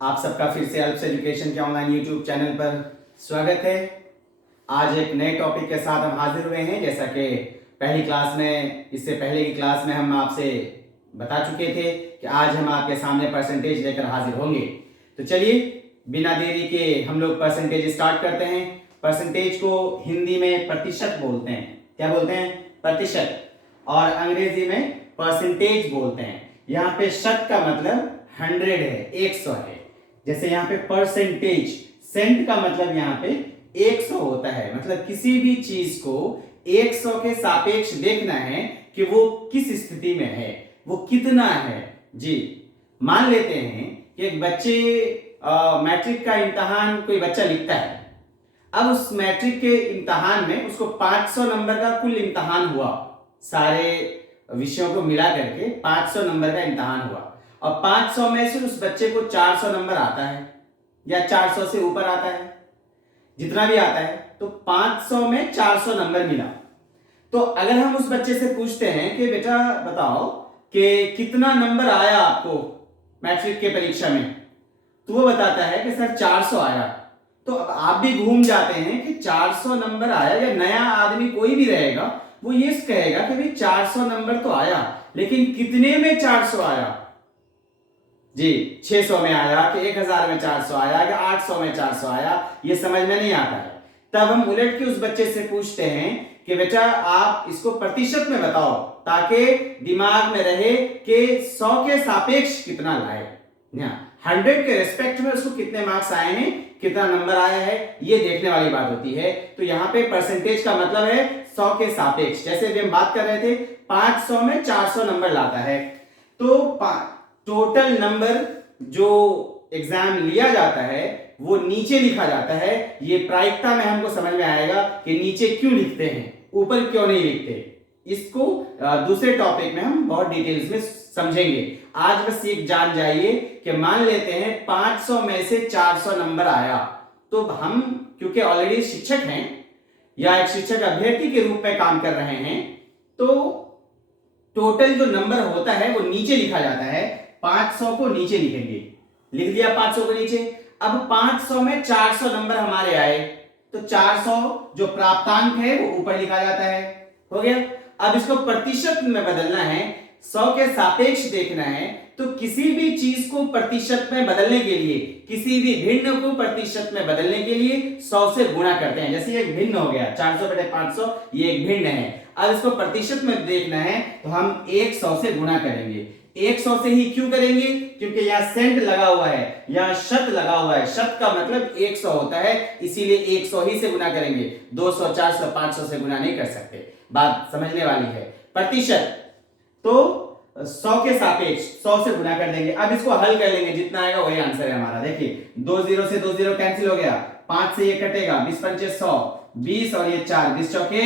आप सबका फिर से अल्प्स एजुकेशन के ऑनलाइन यूट्यूब चैनल पर स्वागत है। आज एक नए टॉपिक के साथ हम हाजिर हुए हैं। जैसा कि पहली क्लास में, इससे पहले की क्लास में हम आपसे बता चुके थे कि आज हम आपके सामने परसेंटेज लेकर हाजिर होंगे। तो चलिए बिना देरी के हम लोग परसेंटेज स्टार्ट करते हैं। परसेंटेज को हिंदी में प्रतिशत बोलते हैं। क्या बोलते हैं? प्रतिशत। और अंग्रेजी में परसेंटेज बोलते हैं। यहाँ पे शत का मतलब 100 है, 100 है। जैसे यहाँ पे परसेंटेज, सेंट का मतलब यहाँ पे 100 होता है। मतलब किसी भी चीज को 100 के सापेक्ष देखना है कि वो किस स्थिति में है, वो कितना है। जी, मान लेते हैं कि एक बच्चे मैट्रिक का इम्तहान कोई बच्चा लिखता है। अब उस मैट्रिक के इम्तहान में उसको 500 नंबर का कुल इम्तहान हुआ, सारे विषयों को मिला करके 500 नंबर का इम्तहान हुआ। और 500 में से उस बच्चे को 400 नंबर आता है या 400 से ऊपर आता है, जितना भी आता है। तो 500 में 400 नंबर मिला। तो अगर हम उस बच्चे से पूछते हैं कि बेटा बताओ कि कितना नंबर आया आपको मैट्रिक के परीक्षा में, तो वो बताता है कि सर 400 आया। तो अब आप भी घूम जाते हैं कि 400 नंबर आया, या नया आदमी कोई भी रहेगा वो ये कहेगा कि भाई 400 नंबर तो आया, लेकिन कितने में 400 आया? जी, 600 में आया कि 1000 में 400 आया कि 800 में 400 आया, ये समझ में नहीं आता है। तब हम उलट के उस बच्चे से पूछते हैं कि बेटा आप इसको प्रतिशत में बताओ, ताकि दिमाग में रहे कि 100 के सापेक्ष कितना लाए, 100 के रेस्पेक्ट में उसको कितने मार्क्स आए हैं, कितना नंबर आया है, ये देखने वाली बात होती है। तो यहाँ पे परसेंटेज का मतलब है 100 के सापेक्ष। जैसे अभी हम बात कर रहे थे 500 में 400 नंबर लाता है, तो टोटल नंबर जो एग्जाम लिया जाता है वो नीचे लिखा जाता है। ये प्रायिकता में हमको समझ में आएगा कि नीचे क्यों लिखते हैं, ऊपर क्यों नहीं लिखते। इसको दूसरे टॉपिक में हम बहुत डिटेल्स में समझेंगे। आज बस एक जान जाइए कि मान लेते हैं 500 में से 400 नंबर आया, तो हम क्योंकि ऑलरेडी शिक्षक हैं या एक शिक्षक अभ्यर्थी के रूप में काम कर रहे हैं, तो टोटल जो नंबर होता है वो नीचे लिखा जाता है। 500 को नीचे लिखेंगे, लिख दिया 500 को नीचे। अब 500 में 400 नंबर हमारे आए, तो 400 जो प्राप्तांक है वो ऊपर लिखा जाता है। हो गया। अब इसको प्रतिशत में बदलना है, 100 के सापेक्ष देखना है। तो किसी भी चीज को प्रतिशत में बदलने के लिए, किसी भी भिन्न को प्रतिशत में बदलने के लिए 100 से गुणा करते हैं। जैसे एक भिन्न हो गया 400 बटे 500, ये एक भिन्न है। अब इसको प्रतिशत में देखना है तो हम 100 से गुणा करेंगे। 100 से ही क्यों करेंगे? क्योंकि यहाँ सेंट लगा हुआ है, यहाँ शत लगा हुआ है। शत का मतलब 100 होता है, इसीलिए 100 ही से गुणा करेंगे। 200, 400, 500 से गुणा नहीं कर सकते। बात समझने वाली है। प्रतिशत तो 100 के सापेक्ष 100 से गुणा कर देंगे। अब इसको हल कर लेंगे, जितना आएगा वही आंसर है हमारा। देखिए 2 0 से 2 0 कैंसिल हो गया, 5 से ये कटेगा, 20 पंचे 100, 20 और ये 4, 20 चौके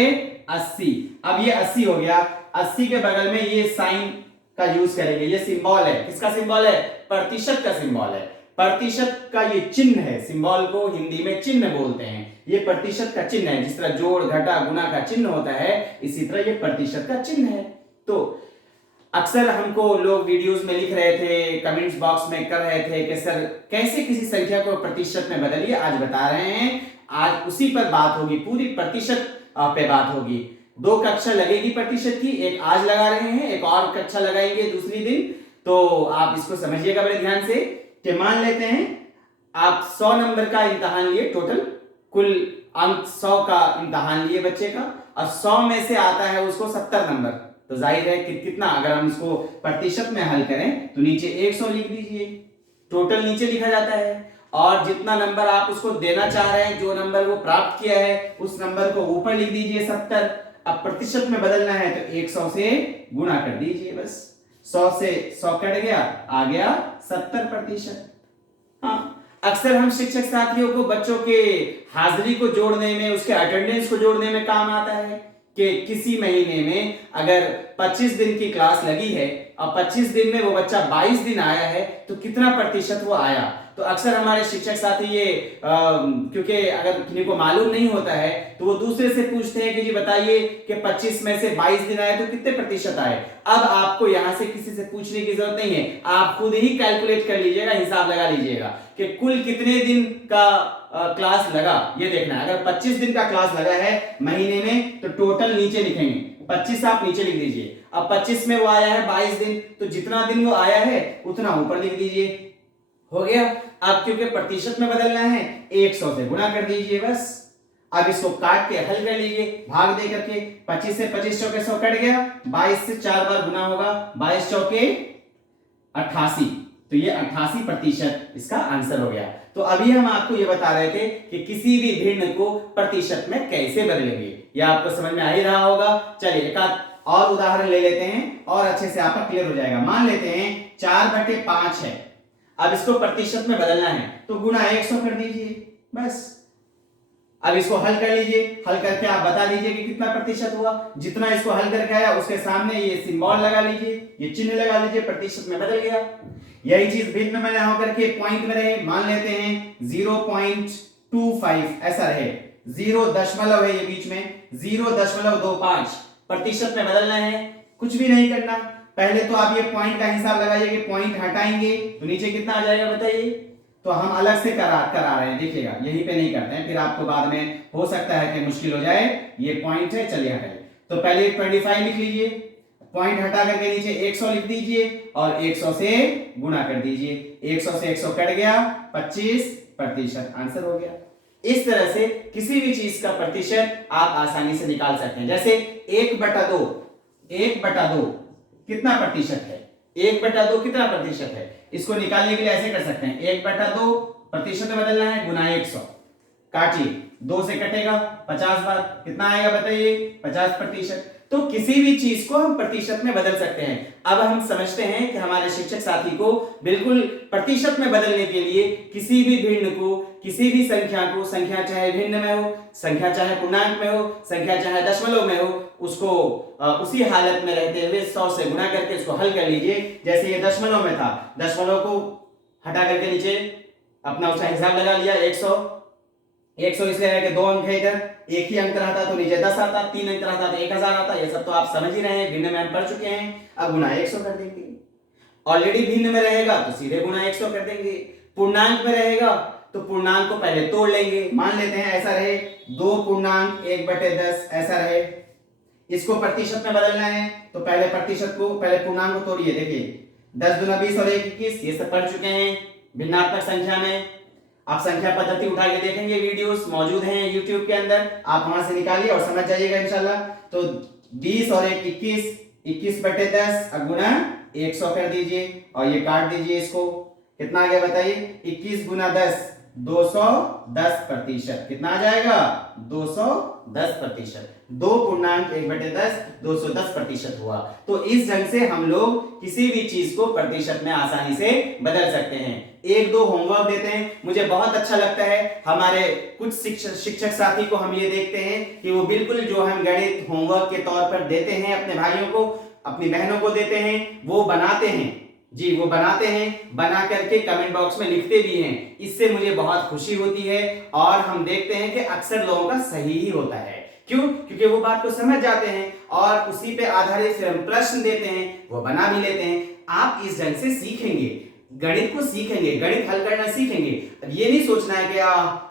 80। अब ये 80 हो गया। 80 के बगल में ये साइन का यूज करेंगे। ये सिंबल है, किसका सिंबल है? प्रतिशत का सिंबल है। प्रतिशत का ये चिन्ह है, सिंबल को हिंदी में चिन्ह बोलते हैं। ये प्रतिशत का चिन्ह है। जिस तरह जोड़ घटा गुना का चिन्ह होता है, इसी तरह ये प्रतिशत का चिन्ह है। तो अक्सर हमको लोग वीडियोस में लिख रहे थे, कमेंट्स बॉक्स में कर रहे थे कि सर कैसे किसी संख्या को प्रतिशत में बदलिए। आज बता रहे हैं, आज उसी पर बात होगी, पूरी प्रतिशत पे बात होगी। 2 कक्षा लगेगी प्रतिशत की, एक आज लगा रहे हैं, एक और कक्षा लगाएंगे दूसरी दिन। तो आप इसको समझिएगा बड़े ध्यान से कि मान लेते हैं आप 100 नंबर का इम्तहान लिए, टोटल कुल अंक 100 का इम्तहान लिए बच्चे का, और 100 में से आता है उसको 70 नंबर। तो जाहिर है कि कितना, अगर हम इसको प्रतिशत में हल करें तो नीचे 100 लिख दीजिए। टोटल नीचे लिखा जाता है, और जितना नंबर आप उसको देना चाह रहे हैं, जो नंबर वो प्राप्त किया है, उस नंबर को ऊपर लिख दीजिए 70। अब प्रतिशत में बदलना है तो 100 से गुणा कर दीजिए। बस 100 से 100 कट गया, आ गया 70%। हाँ, अक्सर हम शिक्षक साथियों को बच्चों के हाजिरी को जोड़ने में, उसके अटेंडेंस को जोड़ने में काम आता है कि किसी महीने में अगर 25 दिन की क्लास लगी है और 25 दिन में वो बच्चा 22 दिन आया है तो कितना प्रतिशत वो आया। तो अक्सर हमारे शिक्षक साथी ये क्योंकि अगर किसी को मालूम नहीं होता है तो वो दूसरे से पूछते हैं कि जी बताइए कि 25 में से 22 दिन आए तो कितने प्रतिशत आए। अब आपको यहां से किसी से पूछने की जरूरत नहीं है, आप खुद ही कैलकुलेट कर लीजिएगा, हिसाब लगा लीजिएगा कि कुल कितने दिन का क्लास लगा। ये देखना है, अगर 25 दिन का क्लास लगा है महीने में तो टोटल नीचे लिखेंगे, 25 आप नीचे लिख दीजिए। अब 25 में वो आया है 22 दिन, तो जितना दिन वो आया है उतना ऊपर लिख दीजिए। हो गया। अब क्योंकि प्रतिशत में बदलना है 100 से गुणा कर दीजिए बस। अब इसको काट के हल कर लीजिए भाग दे करके। 25 से 25 चौके 100 कट गया, 22 से 4 बार गुना होगा, 22 चौके 88, तो ये 88% इसका आंसर हो गया। तो अभी हम आपको ये बता रहे थे कि किसी भी भिन्न को प्रतिशत में कैसे बदलेंगे, यह आपको समझ में आ ही रहा होगा। चलिए एक आध और उदाहरण ले लेते हैं और अच्छे से आपका क्लियर हो जाएगा। मान लेते हैं 4/5 है, अब इसको प्रतिशत में बदलना है तो गुना 100 कर दीजिए बस। अब इसको हल कर लीजिए, हल करके आप बता दीजिए कि कितना प्रतिशत हुआ। जितना इसको हल करके आया उसके सामने ये सिंबल लगा लीजिए, ये चिन्ह लगा लीजिए, प्रतिशत में बदल गया। यही चीज भिन्न में होकर के पॉइंट में रहे, मान लेते हैं 0.25 ऐसा रहे, 0 है ये बीच में, 0.25 प्रतिशत में बदलना है। कुछ भी नहीं करना, पहले तो आप ये पॉइंट का हिसाब लगाइए कि पॉइंट हटाएंगे तो नीचे कितना आ जाएगा बताइए। तो हम अलग से करा रहे हैं, देखिएगा यहीं पे नहीं करते हैं, फिर आपको बाद में हो सकता है कि मुश्किल हो जाए। ये पॉइंट है, चलिए हटाइए। तो पहले 25 लिख लीजिए, पॉइंट हटा करके नीचे 100 लिख दीजिए और 100 से गुणा कर दीजिए। 100 से 100 कट गया, 25% आंसर हो गया। इस तरह से किसी भी चीज का प्रतिशत आप आसानी से निकाल सकते हैं। जैसे 1/2 कितना प्रतिशत है, 1/2 कितना प्रतिशत है, इसको निकालने के लिए ऐसे कर सकते हैं, 1/2 प्रतिशत में बदलना है, गुना 100, काटिए, 2 से कटेगा 50 बार, कितना आएगा बताइए, 50%। तो किसी भी चीज को हम प्रतिशत में बदल सकते हैं। अब हम समझते हैं कि हमारे शिक्षक साथी को बिल्कुल प्रतिशत में बदलने के लिए किसी भी भिन्न को, किसी भी संख्या को, संख्या चाहे भिन्न में हो, संख्या चाहे पूर्णांक में हो, संख्या चाहे दशमलव में हो, उसको उसी हालत में रहते हुए 100 से गुणा करके इसको हल कर लीजिए। जैसे ये दशमलव में था, दशमलव को हटा करके नीचे अपना उसका हिसाब लगा लिया, 100 इसलिए है कि 2 अंक है, इधर एक ही अंक रहता तो नीचे 10 आता, 3 अंक रहता तो 1000 आता। ये सब तो आप समझ ही रहे हैं, भिन्न में हम पढ़ चुके हैं। अब गुना 100 कर देंगे, ऑलरेडी भिन्न में रहेगा तो सीधे गुना 100 कर देंगे। पूर्णांक में रहेगा तो पूर्णांक को पहले तोड़ लेंगे, मान लेते हैं ऐसा रहे 2 पूर्णांक 1/10 ऐसा रहे। इसको प्रतिशत में बदलना है तो पहले प्रतिशत को, पहले पूर्णांक को तोड़िए, देखिए 10 दूना 20 और 1 21, ये सब पढ़ चुके हैं भिन्नात्मक संख्या में। आप संख्या पद्धति उठा के देखेंगे, वीडियोस मौजूद हैं YouTube के अंदर, आप वहां से निकालिए और समझ जाइएगा इंशाल्लाह। तो 20 और 1 21, 21/10 अब गुना 100 कर दीजिए और ये काट दीजिए, इसको कितना आ गया बताइए, 21 गुना 10 210%। कितना आ जाएगा, 210%। 2 पूर्णांक 1/10 210% हुआ। तो इस ढंग से हम लोग किसी भी चीज को प्रतिशत में आसानी से बदल सकते हैं। 1-2 होमवर्क देते हैं, मुझे बहुत अच्छा लगता है। हमारे कुछ शिक्षक साथी को हम ये देखते हैं कि वो बिल्कुल जो हम गणित होमवर्क के तौर पर देते हैं अपने भाइयों को, अपनी बहनों को देते हैं, वो बनाते हैं जी, वो बनाते हैं, बना करके कमेंट बॉक्स में लिखते भी हैं। इससे मुझे बहुत खुशी होती है और हम देखते हैं कि अक्सर लोगों का सही ही होता है। क्यों? क्योंकि वो बात को समझ जाते हैं और उसी पे आधारित फिर हम प्रश्न देते हैं, वो बना भी लेते हैं। आप इस ढंग से सीखेंगे, गणित को सीखेंगे, गणित हल करना सीखेंगे। अब ये नहीं सोचना है कि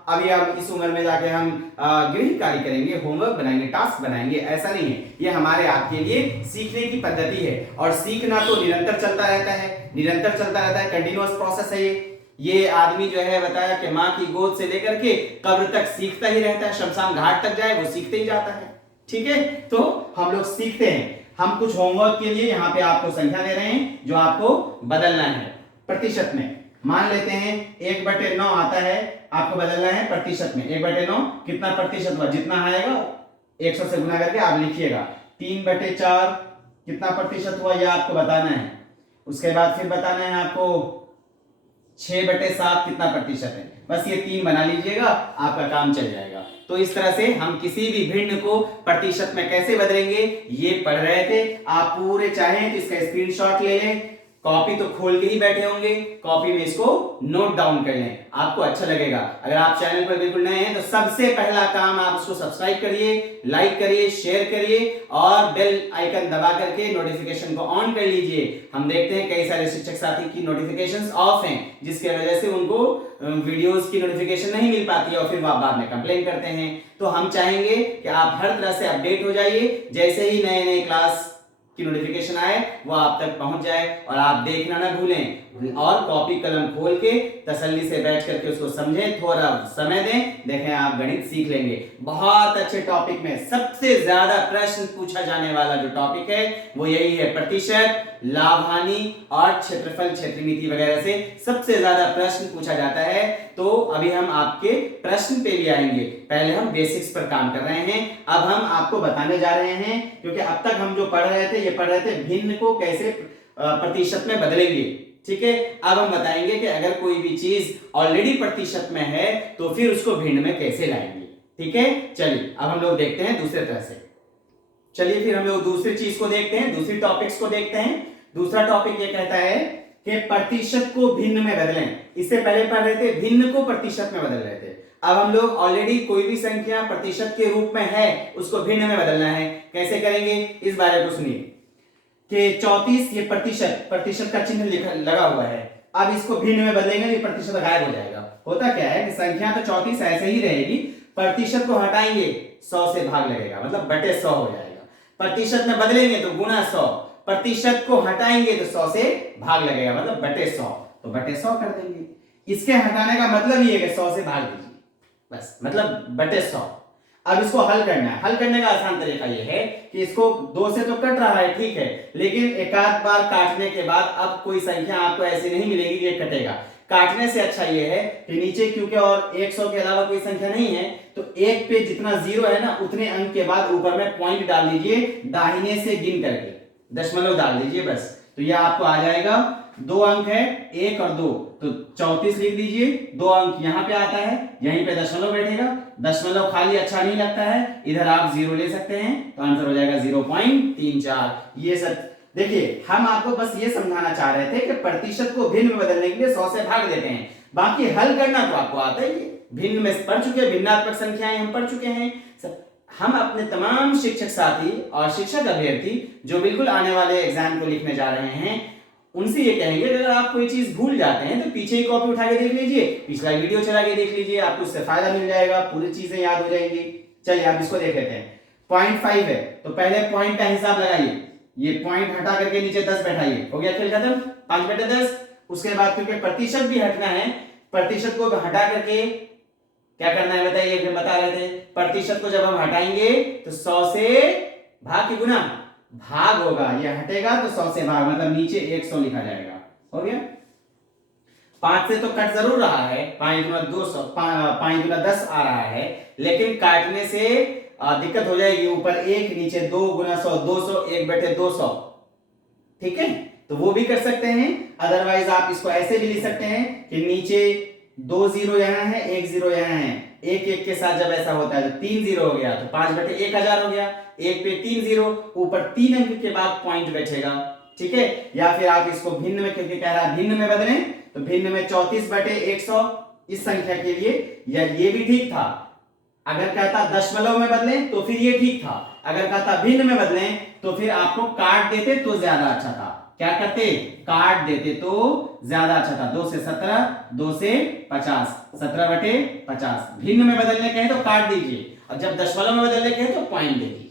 अभी अब इस उम्र में जाके हम गृह कार्य करेंगे, होमवर्क बनाएंगे, टास्क बनाएंगे, ऐसा नहीं है। ये हमारे आपके लिए सीखने की पद्धति है और सीखना तो निरंतर चलता रहता है, निरंतर चलता रहता है, कंटिन्यूअस प्रोसेस है ये आदमी जो है बताया कि माँ की गोद से लेकर के कब्र तक सीखता ही रहता है, शमशान घाट तक जाए वो सीखते ही जाता है। ठीक है, तो हम लोग सीखते हैं। हम कुछ होमवर्क के लिए यहाँ पे आपको संख्या दे रहे हैं जो आपको बदलना है प्रतिशत में। मान लेते हैं 1/9 आता है, आपको बदलना है प्रतिशत में। 1/9 कितना प्रतिशत हुआ, जितना आएगा 100 से गुना करके आप लिखिएगा। 3/4 कितना प्रतिशत हुआ, यह आपको बताना है। उसके बाद फिर बताना है आपको 6/7 कितना प्रतिशत है, बस ये 3 बना लीजिएगा, आपका काम चल जाएगा। तो इस तरह से हम किसी भी भिन्न को प्रतिशत में कैसे बदलेंगे ये पढ़ रहे थे। आप पूरे चाहें तो इसका स्क्रीनशॉट ले लें, कॉपी तो खोल के ही बैठे होंगे, कॉपी में इसको नोट डाउन कर लें, आपको अच्छा लगेगा। अगर आप चैनल पर बिल्कुल नए हैं तो सबसे पहला काम आप उसको सब्सक्राइब करिए, लाइक करिए, शेयर करिए और बेल आइकन दबा करके नोटिफिकेशन को ऑन कर लीजिए। हम देखते हैं कई सारे शिक्षक साथी की नोटिफिकेशंस ऑफ हैं, जिसकी वजह से उनको वीडियोस की नोटिफिकेशन नहीं मिल पाती है और फिर वो बाद में कंप्लेन करते हैं। तो हम चाहेंगे कि आप हर तरह से अपडेट हो जाइए, जैसे ही नए नए क्लास की नोटिफिकेशन आए वो आप तक पहुंच जाए, और आप देखना ना भूलें और कॉपी कलम खोल के तसल्ली से बैठ करके उसको समझें, थोड़ा समय दें, देखें आप गणित सीख लेंगे। बहुत अच्छे टॉपिक में सबसे ज्यादा प्रश्न पूछा जाने वाला जो टॉपिक है वो यही है, प्रतिशत, लाभ हानि और क्षेत्रफल क्षेत्रमिति वगैरह से सबसे ज्यादा प्रश्न पूछा जाता है। तो अभी हम आपके प्रश्न पे भी आएंगे, पहले हम बेसिक्स पर काम कर रहे हैं। अब हम आपको बताने जा रहे हैं, क्योंकि अब तक हम जो पढ़ रहे थे ये पढ़ रहे थे भिन्न को कैसे प्रतिशत में बदलेंगे, ठीक है। अब हम बताएंगे कि अगर कोई भी चीज ऑलरेडी प्रतिशत में है तो फिर उसको भिन्न में कैसे लाएंगे, ठीक है। चलिए अब हम लोग देखते हैं दूसरे तरह से। चलिए फिर हम लोग दूसरी चीज को देखते हैं, दूसरी टॉपिक्स को देखते हैं। दूसरा टॉपिक ये कहता है कि प्रतिशत को भिन्न में बदलें। इससे पहले पढ़ रहे थे भिन्न को प्रतिशत में बदल रहे थे, अब हम लोग ऑलरेडी कोई भी संख्या प्रतिशत के रूप में है उसको भिन्न में बदलना है। कैसे करेंगे इस बारे को सुनिए कि 34 ये प्रतिशत का चिन्ह लगा हुआ है, अब इसको भिन्न में बदलेंगे, ये प्रतिशत गायब हो जाएगा। होता क्या है कि संख्या तो 34 ऐसे ही रहेगी, प्रतिशत को हटाएंगे 100 से भाग लगेगा, मतलब बटे 100 हो जाएगा। प्रतिशत में बदलेंगे तो गुना 100, प्रतिशत को हटाएंगे तो 100 से भाग लगेगा, मतलब बटे 100, तो बटे 100 कर देंगे। इसके हटाने का मतलब ये है कि 100 से भाग दीजिए, बस मतलब बटे 100। अब इसको हल करना है, हल करने का आसान तरीका ये है कि इसको 2 से तो कट रहा है, ठीक है, लेकिन एक आध बार काटने के बाद अब कोई संख्या आपको ऐसी नहीं मिलेगी कि ये कटेगा। काटने से अच्छा ये है कि नीचे क्योंकि और 100 के अलावा कोई संख्या नहीं है, तो एक पे जितना जीरो है ना उतने अंक के बाद ऊपर में पॉइंट डाल दीजिए, दाहिने से गिन करके दशमलव डाल दीजिए, बस। तो यह आपको आ जाएगा, 2 अंक है 1 और 2, तो 34 लिख दीजिए, 2 अंक यहां पे आता है, यहीं पे दशमलव बैठेगा, दशमलव खाली अच्छा नहीं लगता है, इधर आप 0 ले सकते हैं, तो आंसर हो जाएगा 0.34। ये सब देखिए, हम आपको बस ये समझाना चाह रहे थे कि प्रतिशत को भिन्न में बदलने के लिए 100 से भाग देते हैं, बाकी हल करना तो आपको आता ही है। भिन्न में पढ़ चुके हैं, भिन्नात्मक संख्याएं हम पढ़ चुके हैं। हम अपने तमाम शिक्षक साथी और शिक्षक अभ्यर्थी जो बिल्कुल आने वाले एग्जाम को लिखने जा रहे हैं, उनसे ये कहेंगे अगर आप कोई चीज भूल जाते हैं तो पीछे ही कॉपी उठा के देख लीजिए, पिछला वीडियो चला के देख लीजिए, आपको उससे फायदा मिल जाएगा, पूरी चीजें याद हो जाएंगी। चलिए आप इसको देख लेते हैं। 0.5 है तो पहले पॉइंट का हिसाब लगाइए, ये पॉइंट हटा करके नीचे 10 बैठाइए, हो गया खेल खत्म, 5/10। उसके बाद क्योंकि प्रतिशत भी हटना है, प्रतिशत को हटा करके क्या करना है बताइए, फिर बता रहे थे। प्रतिशत को जब हम हटाएंगे तो 100 से भाग की गुना भाग होगा, ये हटेगा तो 100 से भाग, मतलब नीचे 100 लिखा जाएगा, हो गया। 5 से तो कट जरूर रहा है, 5 गुना 200, 5 गुना 10 आ रहा है, लेकिन काटने से दिक्कत हो जाएगी, ऊपर 1 नीचे 2 गुना 100, 200, 1/200, ठीक है, तो वो भी कर सकते हैं। अदरवाइज आप इसको ऐसे भी लिख सकते हैं कि नीचे 2 जीरो यहाँ है, 1 जीरो यहाँ है, 1 के साथ जब ऐसा होता है तो 3 जीरो हो गया, तो 5/1000 हो गया, 1 पे 3 जीरो, ऊपर 3 अंक के बाद पॉइंट बैठेगा, ठीक है। या फिर आप इसको भिन्न में, क्योंकि कह रहा है भिन्न में बदलें, तो भिन्न में 34/100 इस संख्या के लिए, या ये भी ठीक था। अगर कहता दशमलव में बदलें तो फिर ये ठीक था, अगर कहता भिन्न में बदलें तो फिर आपको काट देते तो ज्यादा अच्छा था। क्या करते, काट देते तो ज्यादा अच्छा था। 2 से 17, 2 से 50, 17/50। भिन्न में बदलने कहे तो काट दीजिए, और जब दशमलव में बदलने कहे तो पॉइंट दे दीजिए।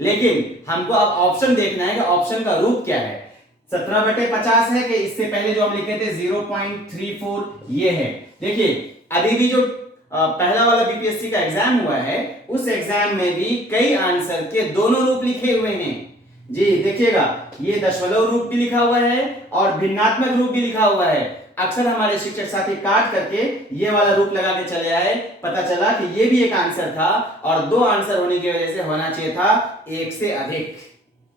लेकिन हमको अब ऑप्शन देखना है कि ऑप्शन का रूप क्या है। 17/50 है कि इससे पहले जो हम लिखे थे 0.34 ये है। देखिए अभी भी जो पहला वाला बीपीएससी का एग्जाम हुआ है, उस एग्जाम में भी कई आंसर के दोनों रूप लिखे हुए हैं जी। देखिएगा ये दशमलव रूप भी लिखा हुआ है और भिन्नात्मक रूप भी लिखा हुआ है। अक्सर हमारे शिक्षक साथी काट करके ये वाला रूप लगा के चले आए, पता चला कि ये भी एक आंसर था, और 2 आंसर होने की वजह से होना चाहिए था 1 से अधिक।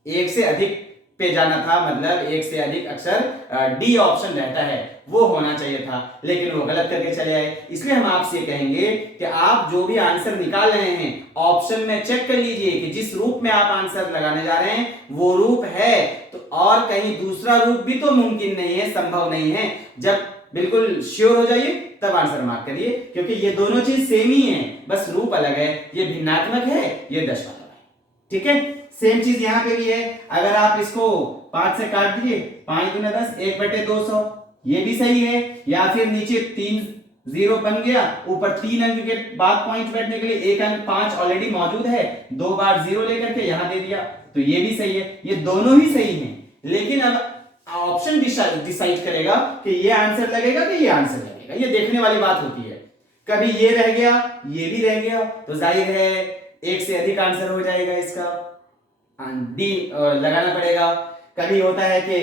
1 से अधिक पे जाना था, मतलब एक से अधिक अक्षर डी ऑप्शन रहता है वो होना चाहिए था, लेकिन वो गलत करके चले आए। इसलिए हम आपसे कहेंगे कि आप जो भी आंसर निकाल रहे हैं ऑप्शन में चेक कर लीजिए कि जिस रूप में आप आंसर लगाने जा रहे हैं वो रूप है, तो और कहीं दूसरा रूप भी तो मुमकिन नहीं है, संभव नहीं है। जब बिल्कुल श्योर हो जाइए तब आंसर मार्क करिए, क्योंकि ये दोनों चीज सेम ही है, बस रूप अलग है। ये भिन्नात्मक है, ये दशमलव है। ठीक है, सेम चीज यहां पे भी है। अगर आप इसको 5 से काट दीजिए, 5 दूनी 10, 1/200, ये भी सही है। या फिर नीचे 3 0 बन गया, ऊपर 3 अंक के बाद पॉइंट बैठने के लिए 1 अंक 5 ऑलरेडी मौजूद है, 2 बार 0 लेकर के यहां दे दिया, तो ये भी सही है। ये दोनों ही सही हैं, लेकिन अब ऑप्शन डिसाइड करेगा कि ये आंसर लगेगा कि ये आंसर लगेगा। ये देखने वाली बात होती है। कभी ये रह गया, ये भी रह गया, तो जाहिर है एक से अधिक आंसर हो जाएगा, इसका डी लगाना पड़ेगा। कभी होता है कि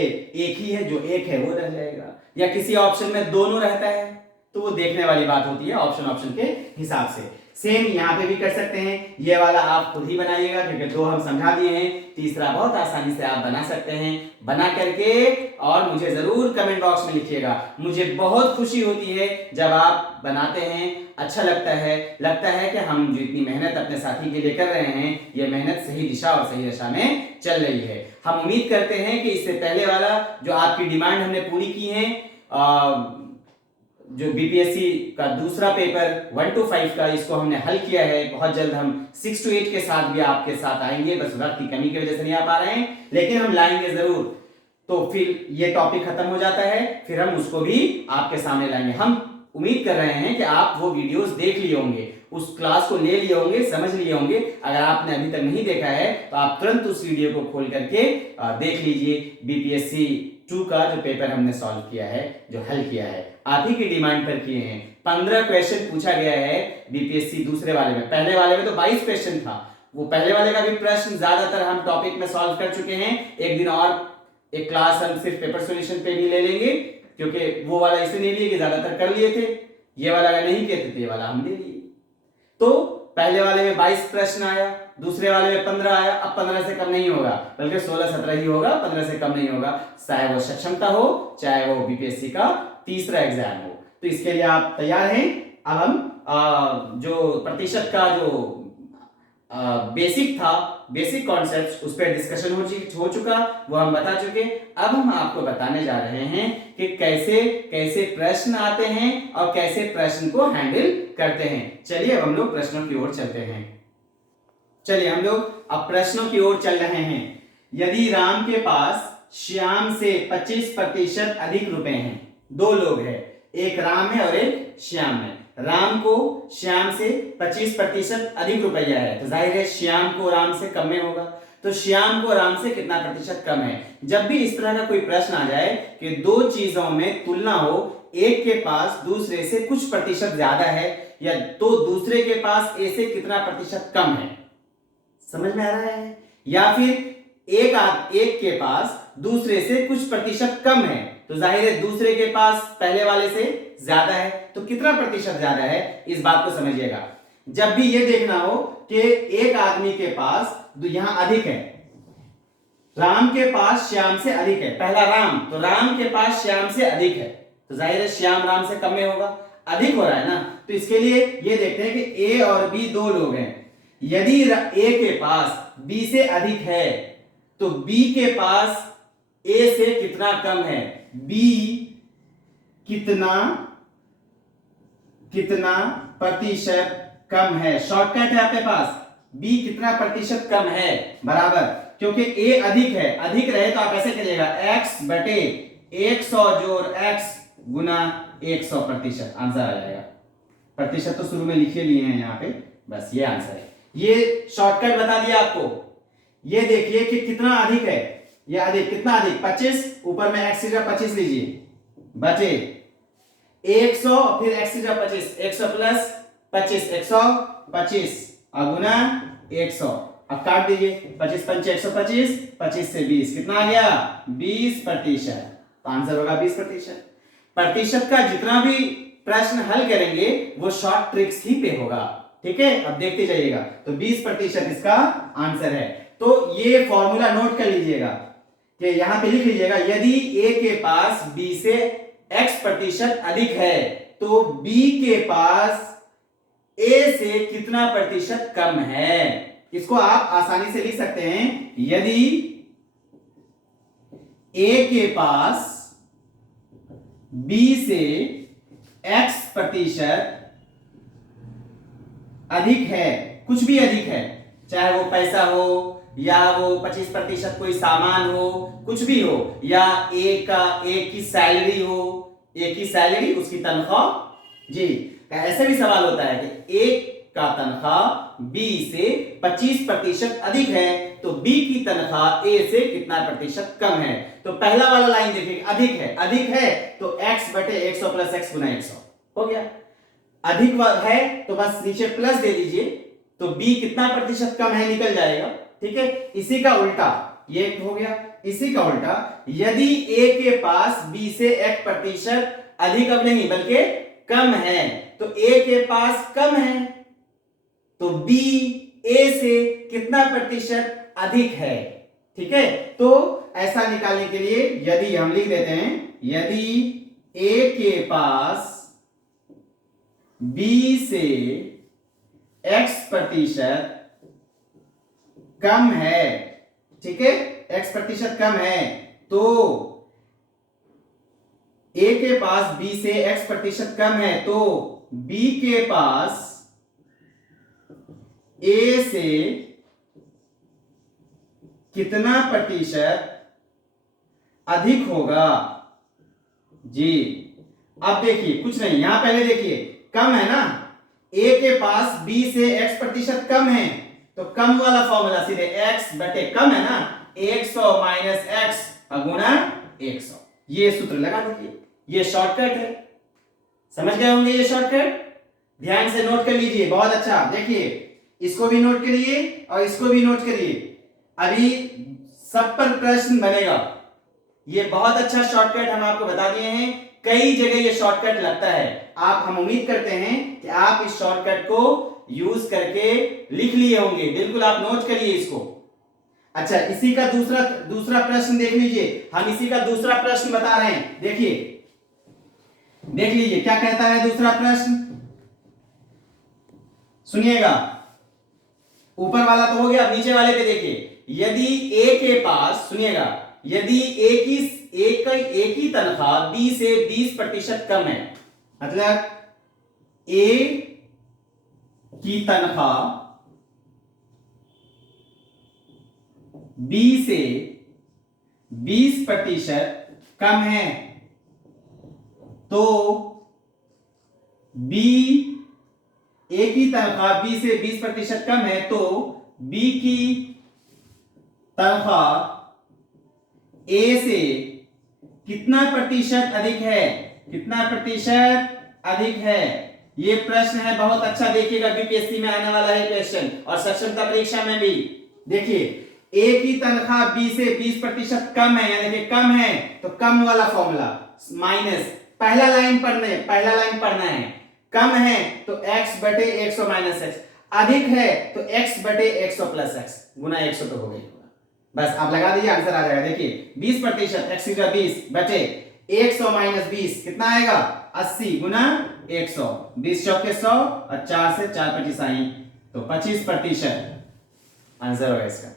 एक ही है, जो एक है वो रह जाएगा, या किसी ऑप्शन में दोनों रहता है, तो वो देखने वाली बात होती है ऑप्शन के हिसाब से। सेम यहाँ पे भी कर सकते हैं। ये वाला आप खुद ही बनाइएगा, क्योंकि 2 हम समझा दिए हैं, तीसरा बहुत आसानी से आप बना सकते हैं। बना करके और मुझे जरूर कमेंट बॉक्स में लिखिएगा। मुझे बहुत खुशी होती है जब आप बनाते हैं, अच्छा लगता है कि हम जितनी मेहनत अपने साथी के लिए कर रहे हैं, ये मेहनत सही दिशा और सही दिशा में चल रही है। हम उम्मीद करते हैं कि इससे पहले वाला जो आपकी डिमांड हमने पूरी की है, जो बीपीएससी का दूसरा पेपर 1 to 5 का, इसको हमने हल किया है। बहुत जल्द हम 6 to 8 के साथ भी आपके साथ आएंगे, बस वक्त की कमी की वजह से नहीं आ पा रहे हैं, लेकिन हम लाएंगे जरूर। तो फिर ये टॉपिक खत्म हो जाता है, फिर हम उसको भी आपके सामने लाएंगे। हम उम्मीद कर रहे हैं कि आप वो वीडियोस देख लिए होंगे, उस क्लास को ले लिए होंगे, समझ लिए होंगे। अगर आपने अभी तक नहीं देखा है तो आप तुरंत उस वीडियो को खोल करके देख लीजिए। बीपीएससी 2 का जो पेपर हमने सॉल्व किया है, जो हल किया है, आप ही की डिमांड पर किए हैं। 15 क्वेश्चन पूछा गया है बीपीएससी दूसरे वाले में। पहले वाले में तो 22 क्वेश्चन था। वो पहले वाले का भी प्रश्न ज्यादातर हम टॉपिक में सॉल्व कर चुके हैं। एक दिन और एक क्लास हम सिर्फ पेपर सॉल्यूशन पे भी ले लेंगे, क्योंकि वो वाला इसलिए नहीं लिए कि ज्यादातर कर लिए थे, ये वाला अगर नहीं किए थे, ये वाला हम ले लिए। तो पहले वाले में 22 प्रश्न आया, दूसरे वाले में 15 आया। अब 15 से कम नहीं होगा, बल्कि 16-17 ही होगा, 15 से कम नहीं होगा, चाहे वो सक्षमता हो, चाहे वो बीपीएससी का तीसरा एग्जाम हो। तो इसके लिए आप तैयार हैं? अब हम जो प्रतिशत का जो बेसिक था, बेसिक कॉन्सेप्ट्स, उस पर डिस्कशन हो चुका, वो हम बता चुके। अब हम आपको बताने जा रहे हैं कि कैसे कैसे प्रश्न आते हैं और कैसे प्रश्न को हैंडल करते हैं। चलिए अब हम लोग प्रश्नों की ओर चलते हैं। चलिए हम लोग अब प्रश्नों की ओर चल रहे हैं। यदि राम के पास श्याम से 25% अधिक रुपए हैं, 2 लोग हैं, एक राम है और एक श्याम है। राम को श्याम से 25% अधिक रुपया है, तो जाहिर है श्याम को राम से कम में होगा। तो श्याम को राम से कितना प्रतिशत कम है? जब भी इस तरह का कोई प्रश्न आ जाए कि 2 चीजों में तुलना हो, एक के पास दूसरे से कुछ प्रतिशत ज्यादा है, या तो दूसरे के पास ए से कितना प्रतिशत कम है, समझ में आ रहा है? या फिर एक के पास दूसरे से कुछ प्रतिशत कम है, तो जाहिर है दूसरे के पास पहले वाले से ज्यादा है, तो कितना प्रतिशत ज्यादा है, इस बात को समझिएगा। जब भी ये देखना हो कि एक आदमी के पास यहां अधिक है, राम के पास श्याम से अधिक है, पहला राम, तो राम के पास श्याम से अधिक है, तो जाहिर है श्याम राम से कम में होगा, अधिक हो रहा है ना। तो इसके लिए ये देखते हैं कि ए और बी 2 लोग हैं। यदि ए के पास बी से अधिक है, तो बी के पास ए से कितना कम है, बी कितना प्रतिशत कम है। शॉर्टकट है आपके पास, बी कितना प्रतिशत कम है बराबर, क्योंकि ए अधिक है, अधिक रहे तो आप ऐसे करिएगा x बटे 100 जोड़ x गुना 100%, आंसर आ जाएगा। प्रतिशत तो शुरू में लिखे लिए हैं यहाँ पे, बस ये आंसर है। ये शॉर्टकट बता दिया आपको। ये देखिए कि कितना अधिक है, ये अधिक, कितना अधिक, 25, ऊपर में x 25 लीजिए, बचे 100, फिर x 25, 100 प्लस 25, 125 और गुना 100। अब काट दीजिए, 25 पंचे 125, 25 से 20, कितना आ गया, 20%, तो आंसर होगा 20%। प्रतिशत का जितना भी प्रश्न हल करेंगे वो शॉर्ट ट्रिक्स ही पे होगा, ठीक है? अब देखते जाइएगा, तो 20% इसका आंसर है। तो ये फॉर्मूला नोट कर लीजिएगा, कि यहां पे लिख लीजिएगा, यदि ए के पास बी से x% अधिक है तो बी के पास ए से कितना प्रतिशत कम है। इसको आप आसानी से लिख सकते हैं, यदि ए के पास बी से x% अधिक है, कुछ भी अधिक है, चाहे वो पैसा हो या वो 25% कोई सामान हो, कुछ भी हो, या एक की सैलरी हो, एक की सैलरी उसकी तनख्वाह। जी, ऐसे भी सवाल होता है कि एक का तनख्वाह बी से 25% अधिक है तो बी की तनख्वाह ए से कितना प्रतिशत कम है। तो पहला वाला लाइन देखिए, अधिक है तो x/100 + x × 100 हो गया। अधिक है तो बस नीचे प्लस दे दीजिए, तो b कितना प्रतिशत कम है निकल जाएगा। ठीक है, इसी का उल्टा ये हो गया, इसी का उल्टा यदि a के पास b से 1% अधिक अब नहीं बल्कि कम है, तो a के पास कम है तो b a से कितना प्रतिशत अधिक है। ठीक है, तो ऐसा निकालने के लिए यदि हम लिख देते हैं, यदि a के पास b से x% कम है, ठीक है, x% कम है, तो a के पास b से x% कम है तो b के पास a से कितना प्रतिशत अधिक होगा। जी, अब देखिए कुछ नहीं, यहां पहले देखिए कम है ना, a के पास b से x% कम है तो कम वाला फॉर्मूला सीधे x बटे कम है ना, 100 माइनस x गुणा 100, ये सूत्र लगा दीजिए, ये शॉर्टकट है। समझ गए होंगे ये शॉर्टकट, ध्यान से नोट कर लीजिए। बहुत अच्छा, देखिए इसको भी नोट करिए और इसको भी नोट करिए, अभी सब पर प्रश्न बनेगा। ये बहुत अच्छा शॉर्टकट हम आपको बता दिए हैं, कई जगह ये शॉर्टकट लगता है। हम उम्मीद करते हैं कि आप इस शॉर्टकट को यूज करके लिख लिए होंगे, बिल्कुल आप नोट करिए इसको। अच्छा, इसी का दूसरा प्रश्न देख लीजिए, हम इसी का दूसरा प्रश्न बता रहे हैं, देखिए देख लीजिए क्या कहता है दूसरा प्रश्न, सुनिएगा। ऊपर वाला तो हो गया, नीचे वाले पे देखिए, यदि ए के पास, सुनिएगा, यदि ए की तनख्वाह बी से 20% कम है, मतलब ए की तनख्वाह बी से 20% कम है तो ए की तनख्वाह बी से 20% कम है तो बी की तनख्वाह ए से कितना प्रतिशत अधिक है, कितना प्रतिशत अधिक है। ये प्रश्न है, बहुत अच्छा देखिएगा, बीपीएससी में आने वाला है क्वेश्चन और सक्षमता परीक्षा में भी। देखिए ए की तनख्वाह बी से 20% कम है, यानी कि कम है तो कम वाला फॉर्मूला माइनस पहला लाइन पढ़ना है, कम है तो x/100 माइनस x, अधिक है तो x/100 प्लस x गुना 100 तो हो गई, बस आप लगा दीजिए आंसर आ जाएगा। देखिए 20% x की 20 बटे 100 माइनस 20 कितना आएगा, 80 गुना 100, 20 चौके 100 और 4 से 4 25 आई तो 25% आंसर होगा इसका।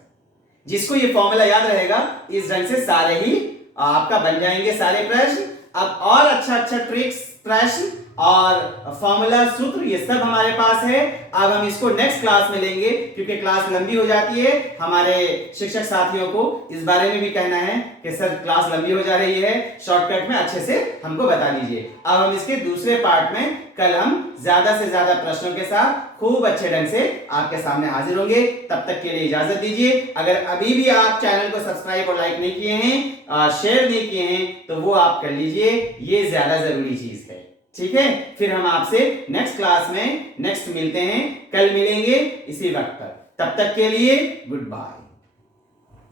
जिसको ये फॉर्मूला याद रहेगा, इस ढंग से सारे ही आपका बन जाएंगे सारे प्रश्न। अब और अच्छा ट्रिक्स, प्रश्न और फॉर्मूला, सूत्र, ये सब हमारे पास है। अब हम इसको नेक्स्ट क्लास में लेंगे क्योंकि क्लास लंबी हो जाती है। हमारे शिक्षक साथियों को इस बारे में भी कहना है कि सर क्लास लंबी हो जा रही है, शॉर्टकट में अच्छे से हमको बता दीजिए। अब हम इसके दूसरे पार्ट में कल हम ज्यादा से ज्यादा प्रश्नों के साथ खूब अच्छे ढंग से आपके सामने हाजिर होंगे। तब तक के लिए इजाजत दीजिए। अगर अभी भी आप चैनल को सब्सक्राइब और लाइक नहीं किए हैं, शेयर नहीं किए हैं, तो वो आप कर लीजिए, ये ज्यादा जरूरी चीज है। ठीक है, फिर हम आपसे नेक्स्ट क्लास में नेक्स्ट मिलते हैं, कल मिलेंगे इसी वक्त पर। तब तक के लिए गुड बाय।